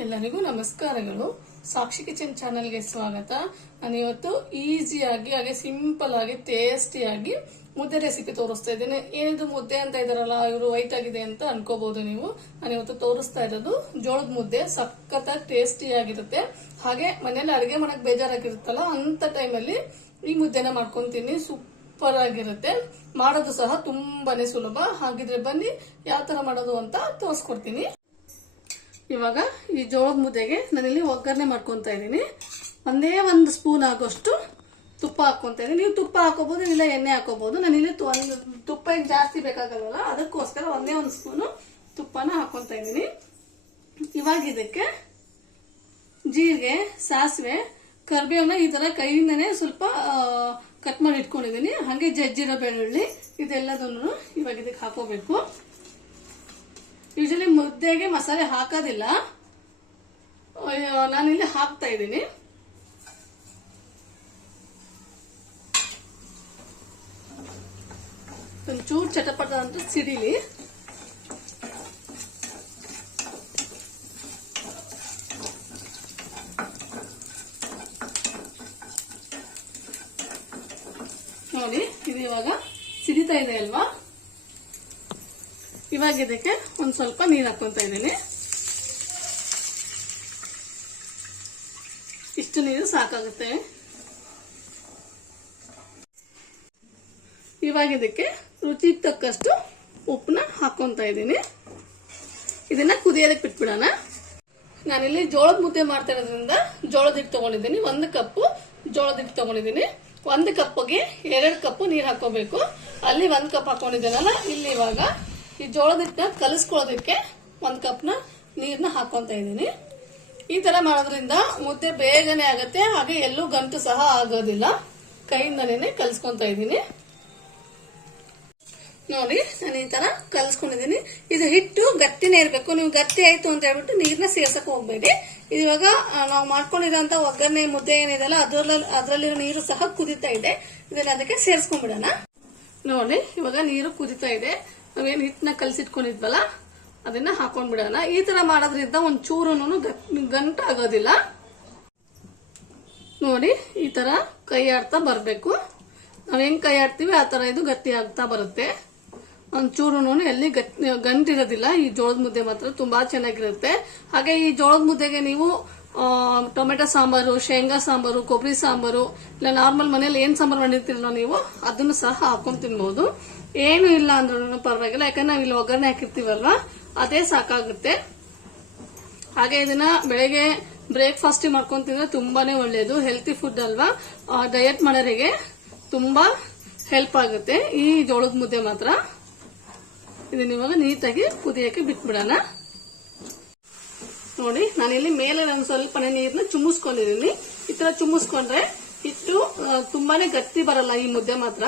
ಎಲ್ಲರಿಗೂ ನಮಸ್ಕಾರಗಳು. ಸಾಕ್ಷಿ ಕಿಚನ್ ಚಾನಲ್ಗೆ ಸ್ವಾಗತ. ನಾನು ಇವತ್ತು ಈಸಿಯಾಗಿ, ಹಾಗೆ ಸಿಂಪಲ್ ಆಗಿ, ಟೇಸ್ಟಿಯಾಗಿ ಮುದ್ದೆ ರೆಸಿಪಿ ತೋರಿಸ್ತಾ ಇದ್ದೇನೆ. ಏನಿದು ಮುದ್ದೆ ಅಂತ ಇದಾರಲ್ಲ, ಇವರು ವೈಟ್ ಆಗಿದೆ ಅಂತ ಅನ್ಕೋಬಹುದು ನೀವು. ನಾನು ಇವತ್ತು ತೋರಿಸ್ತಾ ಇರೋದು ಜೋಳದ ಮುದ್ದೆ ಸಖತ್ತಾಗಿ ಟೇಸ್ಟಿ ಆಗಿರುತ್ತೆ. ಹಾಗೆ ಮನೇಲಿ ಅಡುಗೆ ಮಾಡಕ್ ಬೇಜಾರಾಗಿರುತ್ತಲ್ಲ, ಅಂತ ಟೈಮಲ್ಲಿ ಈ ಮುದ್ದೆನ ಮಾಡ್ಕೊಂತೀನಿ. ಸೂಪರ್ ಆಗಿರುತ್ತೆ. ಮಾಡೋದು ಸಹ ತುಂಬಾನೇ ಸುಲಭ. ಹಾಗಿದ್ರೆ ಬನ್ನಿ ಯಾವ ತರ ಮಾಡೋದು ಅಂತ ತೋರಿಸ್ಕೊಡ್ತೀನಿ. ಇವಾಗ ಈ ಜೋಳದ ಮುದ್ದೆಗೆ ನಾನಿಲ್ಲಿ ಒಗ್ಗರಣೆ ಮಾಡ್ಕೊತಾ ಇದ್ದೀನಿ. ಒಂದೇ ಒಂದು ಸ್ಪೂನ್ ಆಗೋಷ್ಟು ತುಪ್ಪ ಹಾಕೊತ ಇದ್ದೀನಿ. ನೀವು ತುಪ್ಪ ಹಾಕೋಬಹುದು ಇಲ್ಲ ಎಣ್ಣೆ ಹಾಕೋಬಹುದು ನಾನಿಲ್ಲಿ ಒಂದು ತುಪ್ಪ ಏನು ಜಾಸ್ತಿ ಬೇಕಾಗಲ್ವಲ್ಲ, ಅದಕ್ಕೋಸ್ಕರ ಒಂದೇ ಒಂದು ಸ್ಪೂನು ತುಪ್ಪನ ಹಾಕೊತ ಇದ್ದೀನಿ. ಇವಾಗ ಇದಕ್ಕೆ ಜೀರಿಗೆ, ಸಾಸಿವೆ, ಕರಿಬೇವನ್ನ ಈ ತರ ಕೈಯಿಂದನೇ ಸ್ವಲ್ಪ ಕಟ್ ಮಾಡಿ ಇಟ್ಕೊಂಡಿದ್ದೀನಿ. ಹಾಗೆ ಜಜ್ಜಿರೋ ಬೆಳ್ಳುಳ್ಳಿ ಇದೆಲ್ಲದನ್ನು ಇವಾಗ ಇದಕ್ಕೆ ಹಾಕೋಬೇಕು. ಯೂಶಲಿ ಮುದ್ದೆಗೆ ಮಸಾಲೆ ಹಾಕೋದಿಲ್ಲ. ಅಯ್ಯೋ, ಇಲ್ಲಿ ಹಾಕ್ತಾ ಇದ್ದೀನಿ. ಒಂಚೂರು ಚಟಪಟ ಅಂತ ಸಿಡಿಲಿ. ನೋಡಿ ಇದು ಇವಾಗ ಸಿಡಿತಾ ಇದೆ ಅಲ್ವಾ? ಇವಾಗ ಇದಕ್ಕೆ ಒಂದು ಸ್ವಲ್ಪ ನೀರು ಹಾಕೊಂತ ಇದ್ದೀನಿ. ಇಷ್ಟು ನೀರು ಸಾಕಾಗುತ್ತೆ. ಇವಾಗ ಇದಕ್ಕೆ ರುಚಿಗೆ ತಕ್ಕಷ್ಟು ಉಪ್ಪನ್ನ ಹಾಕೊಂತ ಇದ್ದೀನಿ. ಇದನ್ನ ಕುದಿಯೋದಕ್ಕೆ ಬಿಟ್ಬಿಡೋಣ. ನಾನಿಲ್ಲಿ ಜೋಳದ ಮುದ್ದೆ ಮಾಡ್ತಾ ಇರೋದ್ರಿಂದ ಜೋಳದ ಹಿಟ್ಟು ತಗೊಂಡಿದ್ದೀನಿ. ಒಂದು ಕಪ್ಪು ಜೋಳದ ಹಿಟ್ಟು ತಗೊಂಡಿದ್ದೀನಿ. ಒಂದು ಕಪ್ಪಿಗೆ ಎರಡು ಕಪ್ಪು ನೀರು ಹಾಕೋಬೇಕು ಅಲ್ಲಿ ಒಂದು ಕಪ್ ಹಾಕೊಂಡಿದ್ದೀನಲ್ಲ, ಇಲ್ಲಿ ಇವಾಗ ಈ ಜೋಳದ ಹಿಟ್ಟನ್ನ ಕಲಿಸ್ಕೊಳ್ಳೋದಕ್ಕೆ ಒಂದು ಕಪ್ನ ನೀರನ್ನ ಹಾಕೊಂತ ಇದ್ದೀನಿ. ಈ ತರ ಮಾಡೋದ್ರಿಂದ ಮುದ್ದೆ ಬೇಗನೆ ಆಗುತ್ತೆ, ಹಾಗೆ ಎಲ್ಲೂ ಗಂಟು ಸಹ ಆಗೋದಿಲ್ಲ. ಕೈಯಿಂದಲೇನೆ ಕಲಿಸ್ಕೊಂತ ಇದ್ದೀನಿ. ನೋಡಿ, ನಾನು ಈ ತರ ಕಲಿಸ್ಕೊಂಡಿದ್ದೀನಿ. ಇದು ಹಿಟ್ಟು ಗಟ್ಟಿನೇ ಇರಬೇಕು. ನೀವು ಗಟ್ಟಿ ಆಯ್ತು ಅಂತ ಹೇಳ್ಬಿಟ್ಟು ನೀರ್ನ ಸೇರ್ಸಕ್ ಹೋಗ್ಬೇಡಿ. ಇವಾಗ ನಾವು ಮಾಡ್ಕೊಂಡಿರೋಂತ ಒಗ್ಗರಣೆ, ಮುದ್ದೆ ಏನಿದೆಲ್ಲ ಅದ್ರಲ್ಲಿ, ಅದರಲ್ಲಿರೋ ನೀರು ಸಹ ಕುದಿತಾ ಇದೆ. ಇದನ್ನ ಅದಕ್ಕೆ ಸೇರ್ಸ್ಕೊಂಡ್ಬಿಡೋಣ. ನೋಡಿ, ಇವಾಗ ನೀರು ಕುದಿತಾ ಇದೆ. ನಾವೇನು ಹಿಟ್ಟನ್ನ ಕಲಸಿಟ್ಕೊಂಡಿದ್ವಲ್ಲ, ಅದನ್ನ ಹಾಕೊಂಡ್ಬಿಡೋಣ. ಈ ತರ ಮಾಡೋದ್ರಿಂದ ಒಂದ್ ಚೂರು ಗಂಟು ಆಗೋದಿಲ್ಲ. ನೋಡಿ, ಈ ತರ ಕೈ ಆಡ್ತಾ ಬರಬೇಕು. ನಾವ್ ಹೆಂಗ್ ಕೈ ಆಡ್ತೀವಿ, ಆ ತರ ಇದು ಗಟ್ಟಿ ಆಗ್ತಾ ಬರುತ್ತೆ. ಒಂಚೂರು ಎಲ್ಲಿ ಗಟ್ಟಿ ಗಂಟಿರೋದಿಲ್ಲ. ಈ ಜೋಳದ ಮುದ್ದೆ ಮಾತ್ರ ತುಂಬಾ ಚೆನ್ನಾಗಿರುತ್ತೆ. ಹಾಗೆ ಈ ಜೋಳದ ಮುದ್ದೆಗೆ ನೀವು ಟೊಮೆಟೊ ಸಾಂಬಾರು, ಶೇಂಗಾ ಸಾಂಬಾರು, ಕೊಬ್ಬರಿ ಸಾಂಬಾರು, ಇಲ್ಲ ನಾರ್ಮಲ್ ಮನೇಲಿ ಏನ್ ಸಾಂಬಾರು ಮಾಡಿರ್ತೀರಲ್ಲ ನೀವು, ಅದನ್ನು ಸಹ ಹಾಕೊಂಡ್ ತಿನ್ಬಹುದು. ಏನು ಇಲ್ಲ ಅಂದ್ರೂ ಪರವಾಗಿಲ್ಲ, ಯಾಕಂದ್ರೆ ನಾವು ಇಲ್ಲಿ ಒಗ್ಗರಣೆ ಹಾಕಿರ್ತೀವಲ್ವ, ಅದೇ ಸಾಕಾಗುತ್ತೆ. ಹಾಗೆ ಇದನ್ನ ಬೆಳಗ್ಗೆ ಬ್ರೇಕ್ಫಾಸ್ಟ್ ಮಾಡ್ಕೊಂಡು ತಿಂದ್ರೆ ತುಂಬಾನೇ ಒಳ್ಳೇದು ಹೆಲ್ತಿ ಫುಡ್ ಅಲ್ವಾ? ಡಯಟ್ ಮಾಡೋರಿಗೆ ತುಂಬಾ ಹೆಲ್ಪ್ ಆಗುತ್ತೆ. ಈ ಜೋಳದ ಮುದ್ದೆ ಮಾತ್ರ. ಇದನ್ನ ಇವಾಗ ನೀಟಾಗಿ ಕುದಿಯಕ್ಕೆ ಬಿಟ್ಬಿಡೋಣ. ನೋಡಿ, ನಾನಿಲ್ಲಿ ಮೇಲೆ ನಾನು ಸ್ವಲ್ಪನೇ ನೀರನ್ನ ಚುಮ್ಮಿಸ್ಕೊಂಡಿದ್ದೀನಿ ಈ ತರ ಚುಮ್ಮಿಸ್ಕೊಂಡ್ರೆ ಹಿಟ್ಟು ತುಂಬಾನೇ ಗಟ್ಟಿ ಬರಲ್ಲ ಈ ಮುದ್ದೆ ಮಾತ್ರ.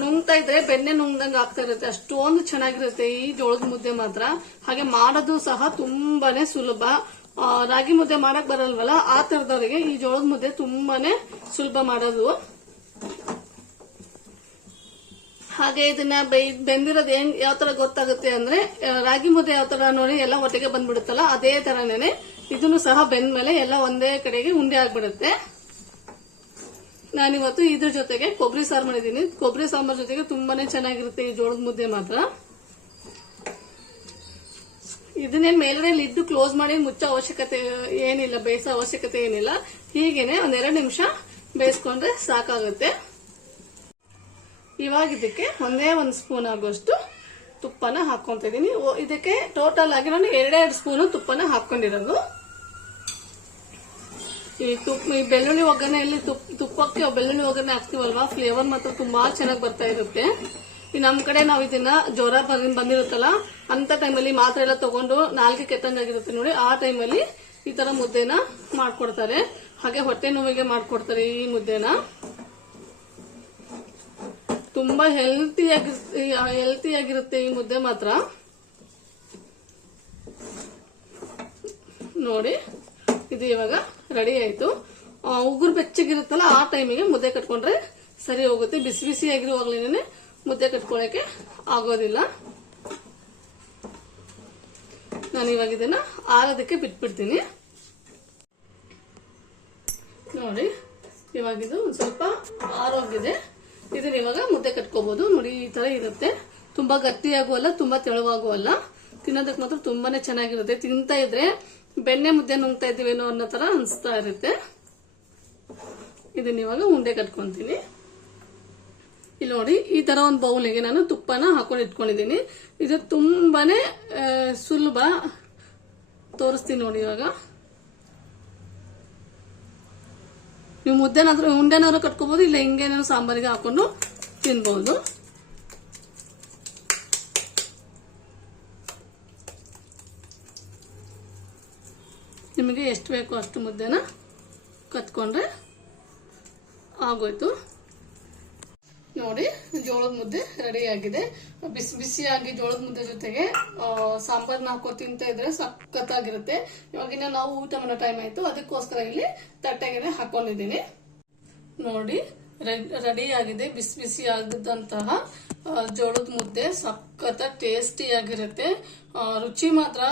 ನುಂಗ್ತಾ ಇದ್ರೆ ಬೆಣ್ಣೆ ನುಂಗ್ದಂಗೆ ಆಗ್ತಾ ಇರುತ್ತೆ. ಅಷ್ಟೊಂದು ಚೆನ್ನಾಗಿರುತ್ತೆ ಈ ಜೋಳದ ಮುದ್ದೆ ಮಾತ್ರ. ಹಾಗೆ ಮಾಡೋದು ಸಹ ತುಂಬಾನೇ ಸುಲಭ. ರಾಗಿ ಮುದ್ದೆ ಮಾಡಕ್ ಬರಲ್ವಲ್ಲ, ಆ ತರದವರಿಗೆ ಈ ಜೋಳದ ಮುದ್ದೆ ತುಂಬಾನೇ ಸುಲಭ ಮಾಡೋದು. ಹಾಗೆ ಇದನ್ನ ಬೆಂದಿರೋದು ಹೆಂಗ್ ಯಾವ ತರ ಗೊತ್ತಾಗುತ್ತೆ ಅಂದ್ರೆ ರಾಗಿ ಮುದ್ದೆ ಯಾವ ತರ ನೋಡಿ ಎಲ್ಲ ಒಟ್ಟಿಗೆ ಬಂದ್ಬಿಡುತ್ತಲ್ಲ, ಅದೇ ತರನೇನೆ ಇದನ್ನು ಸಹ ಬೆಂದ ಮೇಲೆ ಎಲ್ಲ ಒಂದೇ ಕಡೆಗೆ ಉಂಡೆ ಆಗ್ಬಿಡುತ್ತೆ. ನಾನಿವತ್ತು ಇದ್ರ ಜೊತೆಗೆ ಕೊಬ್ಬರಿ ಸಾರು ಮಾಡಿದ್ದೀನಿ. ಕೊಬ್ಬರಿ ಸಾಂಬಾರ್ ಜೊತೆಗೆ ತುಂಬಾನೇ ಚೆನ್ನಾಗಿರುತ್ತೆ ಈ ಜೋಳದ ಮುದ್ದೆ ಮಾತ್ರ. ಇದನ್ನೇ ಮೇಲ್ಗಡೆ ಲಿಡ್ ಕ್ಲೋಸ್ ಮಾಡಿ ಮುಚ್ಚೋ ಅವಶ್ಯಕತೆ ಏನಿಲ್ಲ, ಬೇಯಿಸೋ ಅವಶ್ಯಕತೆ ಏನಿಲ್ಲ. ಹೀಗೇನೆ ಒಂದೆರಡು ನಿಮಿಷ ಬೇಯಿಸ್ಕೊಂಡ್ರೆ ಸಾಕಾಗುತ್ತೆ. ಇವಾಗ ಇದಕ್ಕೆ ಒಂದೇ ಒಂದು ಸ್ಪೂನ್ ಆಗೋಷ್ಟು ತುಪ್ಪನ ಹಾಕೊಂತ ಇದೀನಿ ಇದಕ್ಕೆ ಟೋಟಲ್ ಆಗಿ ನಾನು ಎರಡೆರಡು ಸ್ಪೂನು ತುಪ್ಪನ ಹಾಕೊಂಡಿರೋದು ಈ ತುಪ್ಪ ಈ ಬೆಳ್ಳುಳ್ಳಿ ಒಗ್ಗರಣೆಯಲ್ಲಿ ತುಪ್ಪ ತುಪ್ಪಕ್ಕೆ ಬೆಳ್ಳುಳ್ಳಿ ಒಗ್ಗರಣೆ ಹಾಕ್ತೀವಲ್ವಾ? ಫ್ಲೇವರ್ ಮಾತ್ರ ತುಂಬಾ ಚೆನ್ನಾಗಿ ಬರ್ತಾ ಇರುತ್ತೆ. ಈ ನಮ್ಮ ಕಡೆ ನಾವು ಇದನ್ನ ಜ್ವರ ಬಂದ್- ಬಂದಿರುತ್ತಲ್ಲ, ಅಂತ ಟೈಮಲ್ಲಿ ಮಾತ್ರೆ ಎಲ್ಲ ತಗೊಂಡು ನಾಲ್ಗೆ ಕೆತ್ತಂಗಾಗಿರುತ್ತೆ ನೋಡಿ, ಆ ಟೈಮಲ್ಲಿ ಈ ತರ ಮುದ್ದೆನ ಮಾಡ್ಕೊಡ್ತಾರೆ. ಹಾಗೆ ಹೊಟ್ಟೆ ನೋವಿಗೆ ಮಾಡ್ಕೊಡ್ತಾರೆ ಈ ಮುದ್ದೆನ. ತುಂಬಾ ಹೆಲ್ತಿ ಹೆಲ್ತಿ ಆಗಿರುತ್ತೆ ಈ ಮುದ್ದೆ ಮಾತ್ರ. ನೋಡಿ, ಇದು ಇವಾಗ ರೆಡಿ ಆಯ್ತು. ಉಗುರು ಬೆಚ್ಚಗಿರುತ್ತಲ್ಲ, ಆ ಟೈಮಿಗೆ ಮುದ್ದೆ ಕಟ್ಕೊಂಡ್ರೆ ಸರಿ ಹೋಗುತ್ತೆ. ಬಿಸಿ ಬಿಸಿ ಆಗಿರುವಾಗ್ಲೇನೆ ಮುದ್ದೆ ಕಟ್ಕೊಳಕ್ಕೆ ಆಗೋದಿಲ್ಲ. ನಾನು ಇವಾಗ ಇದನ್ನ ಆರೋದಕ್ಕೆ ಬಿಟ್ಬಿಡ್ತೀನಿ. ನೋಡಿ ಇವಾಗಿದು ಸ್ವಲ್ಪ ಆರೋಗಿದೆ. ಇದನ್ನ ಇವಾಗ ಮುದ್ದೆ ಕಟ್ಕೋಬಹುದು ನೋಡಿ, ಈ ತರ ಇರುತ್ತೆ. ತುಂಬಾ ಗಟ್ಟಿಯಾಗೂ ಅಲ್ಲ ತುಂಬಾ ತೆಳುವಾಗೂ ಅಲ್ಲ ತಿನ್ನೋದಕ್ಕೆ ಮಾತ್ರ ತುಂಬಾನೇ ಚೆನ್ನಾಗಿರುತ್ತೆ. ತಿಂತಾ ಇದ್ರೆ ಬೆಣ್ಣೆ ಮುದ್ದೆ ನುಂಗ್ತಾ ಇದೀವೇನೋ ಅನ್ನೋ ತರ ಅನ್ಸ್ತಾ ಇರುತ್ತೆ. ಇದನ್ನ ಇವಾಗ ಉಂಡೆ ಕಟ್ಕೊಂತೀನಿ. ಇಲ್ಲಿ ನೋಡಿ, ಈ ತರ ಒಂದು ಬೌಲಿಗೆ ನಾನು ತುಪ್ಪನ ಹಾಕೊಂಡು ಇಟ್ಕೊಂಡಿದ್ದೀನಿ. ಇದು ತುಂಬಾನೇ ಸುಲಭ. ತೋರಿಸ್ತೀನಿ ನೋಡಿ ಇವಾಗ. ನೀವು ಮುದ್ದೆನಾದ್ರೂ, ಉಂಡೆನಾದ್ರು ಕಟ್ಕೋಬಹುದು ಇಲ್ಲ ಹಿಂಗೇನಾದ್ರು ಸಾಂಬಾರಿಗೆ ಹಾಕೊಂಡು ತಿನ್ಬಹುದು ನಿಮಗೆ ಎಷ್ಟು ಬೇಕೋ ಅಷ್ಟು ಮುದ್ದೆನ ಕತ್ಕೊಂಡ್ರೆ ಆಗೋಯ್ತು. ನೋಡಿ ಜೋಳದ ಮುದ್ದೆ ರೆಡಿ ಆಗಿದೆ. ಬಿಸಿ ಬಿಸಿಯಾಗಿ ಜೋಳದ ಮುದ್ದೆ ಜೊತೆಗೆ ಸಾಂಬಾರ್ ಹಾಕೋ ತಿಂತ ಇದ್ರೆ ಸಖತ್ತಾಗಿರುತ್ತೆ. ಇವಾಗಿನ ನಾವು ಊಟ ಮಾಡೋ ಟೈಮ್ ಆಯ್ತು. ಅದಕ್ಕೋಸ್ಕರ ಇಲ್ಲಿ ತಟ್ಟೆಗೆ ಹಾಕೊಂಡಿದ್ದೀನಿ. ನೋಡಿ ರೆಡಿ ಆಗಿದೆ. ಬಿಸಿ ಬಿಸಿ ಆಗಿದ್ದಂತಹ ಆ, ಜೋಳದ ಮುದ್ದೆ ಸಖತ್ತ ಟೇಸ್ಟಿ ಆಗಿರುತ್ತೆ ರುಚಿ ಮಾತ್ರ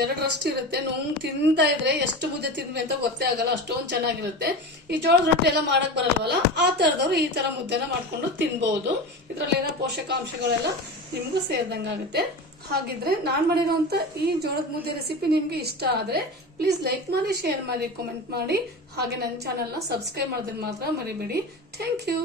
ಎರಡರಷ್ಟು ಇರುತ್ತೆ ನುಂಗ್ ತಿಂತಾ ಇದ್ರೆ ಎಷ್ಟು ಮುದ್ದೆ ತಿಂದ್ವಿ ಅಂತ ಗೊತ್ತೇ ಆಗಲ್ಲ, ಅಷ್ಟೊಂದು ಚೆನ್ನಾಗಿರುತ್ತೆ. ಈ ಜೋಳದ ರೊಟ್ಟಿ ಎಲ್ಲ ಮಾಡಕ್ ಬರಲ್ವಲ್ಲ, ಆ ತರದವ್ರು ಈ ತರ ಮುದ್ದೆನ ಮಾಡ್ಕೊಂಡು ತಿನ್ಬಹುದು ಇದ್ರಲ್ಲಿರೋ ಪೋಷಕಾಂಶಗಳೆಲ್ಲ ನಿಮ್ಗೂ ಸೇರ್ದಂಗಾಗುತ್ತೆ ಹಾಗಿದ್ರೆ ನಾನು ಮಾಡಿರೋಂತ ಈ ಜೋಳದ ಮುದ್ದೆ ರೆಸಿಪಿ ನಿಮ್ಗೆ ಇಷ್ಟ ಆದ್ರೆ ಪ್ಲೀಸ್ ಲೈಕ್ ಮಾಡಿ ಶೇರ್ ಮಾಡಿ ಕಮೆಂಟ್ ಮಾಡಿ. ಹಾಗೆ ನನ್ನ ಚಾನೆಲ್ನ ಸಬ್ಸ್ಕ್ರೈಬ್ ಮಾಡೋದನ್ನ ಮಾತ್ರ ಮರಿಬೇಡಿ. Thank you